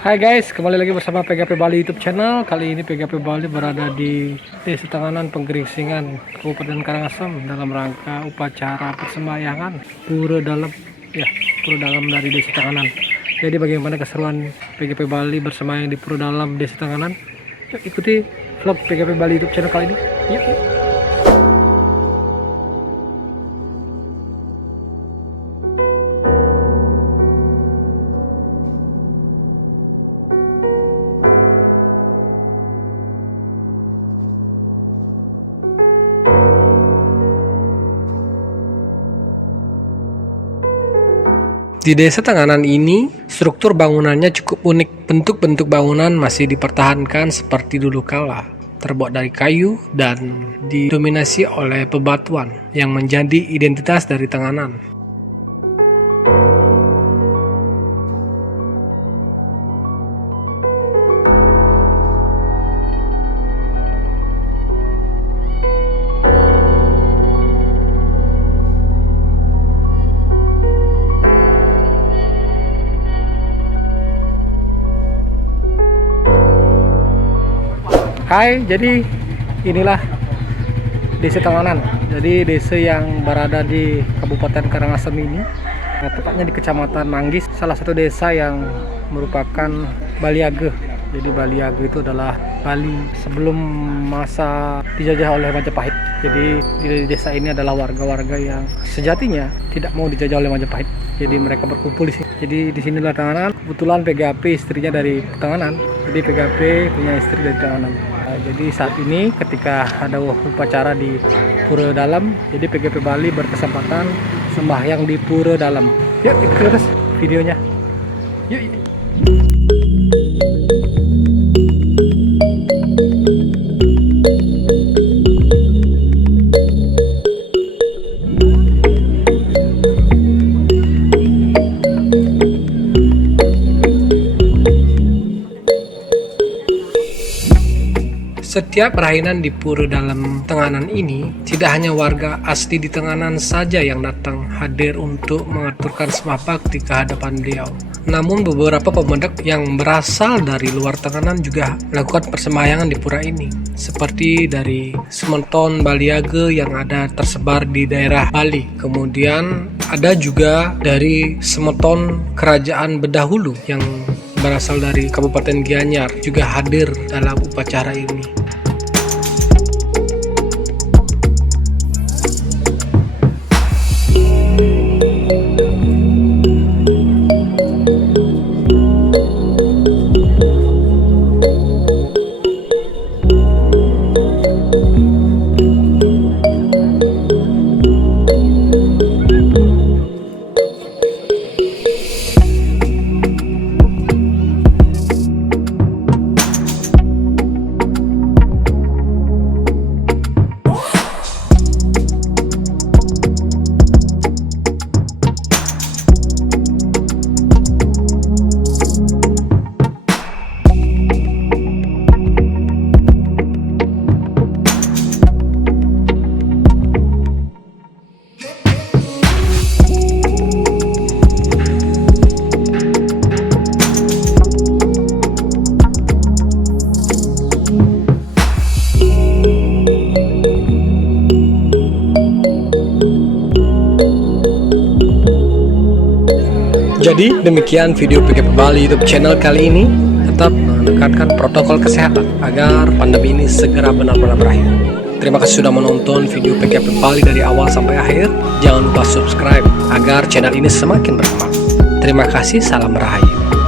Hai guys, kembali lagi bersama PGP Bali YouTube channel. Kali ini PGP Bali berada di Desa Tenganan, Penggeringsingan, Kabupaten Karangasem dalam rangka upacara persembahyangan Pura Dalam, Pura Dalam dari Desa Tenganan. Jadi bagaimana keseruan PGP Bali bersembahyang di Pura Dalam Desa Tenganan? Yuk ikuti vlog PGP Bali YouTube channel kali ini. Yuk. Di Desa Tenganan ini, struktur bangunannya cukup unik. Bentuk-bentuk bangunan masih dipertahankan seperti dulu kala, terbuat dari kayu dan didominasi oleh bebatuan yang menjadi identitas dari Tenganan. Hai, jadi inilah Desa Tenganan. Jadi desa yang berada di Kabupaten Karangasem ini, tepatnya di Kecamatan Manggis, salah satu desa yang merupakan Baliage. Jadi Baliage itu adalah Bali sebelum masa dijajah oleh Majapahit. Jadi di desa ini adalah warga-warga yang sejatinya tidak mau dijajah oleh Majapahit. Jadi mereka berkumpul di sini. Jadi di sinilah Tenganan. Kebetulan PGP istrinya dari Tenganan. Jadi PGP punya istri dari Tenganan. Jadi saat ini ketika ada upacara di Pura Dalam, jadi PGP Bali berkesempatan sembahyang di Pura Dalam. Yuk ikuti terus videonya. Yuk. Setiap rahinan di Pura Dalam Tenganan ini, tidak hanya warga asli di Tenganan saja yang datang hadir untuk mengaturkan sembah bakti ke hadapan beliau. Namun beberapa pemuda yang berasal dari luar Tenganan juga melakukan persembahyangan di pura ini, seperti dari Semeton Baliage yang ada tersebar di daerah Bali. Kemudian ada juga dari Semeton Kerajaan Bedahulu yang berasal dari Kabupaten Gianyar juga hadir dalam upacara ini. Jadi demikian video PGP Bali YouTube channel kali ini. Tetap menekankan protokol kesehatan agar pandemi ini segera benar-benar berakhir. Terima kasih sudah menonton video PGP Bali dari awal sampai akhir. Jangan lupa subscribe agar channel ini semakin berkembang. Terima kasih, salam rahayu.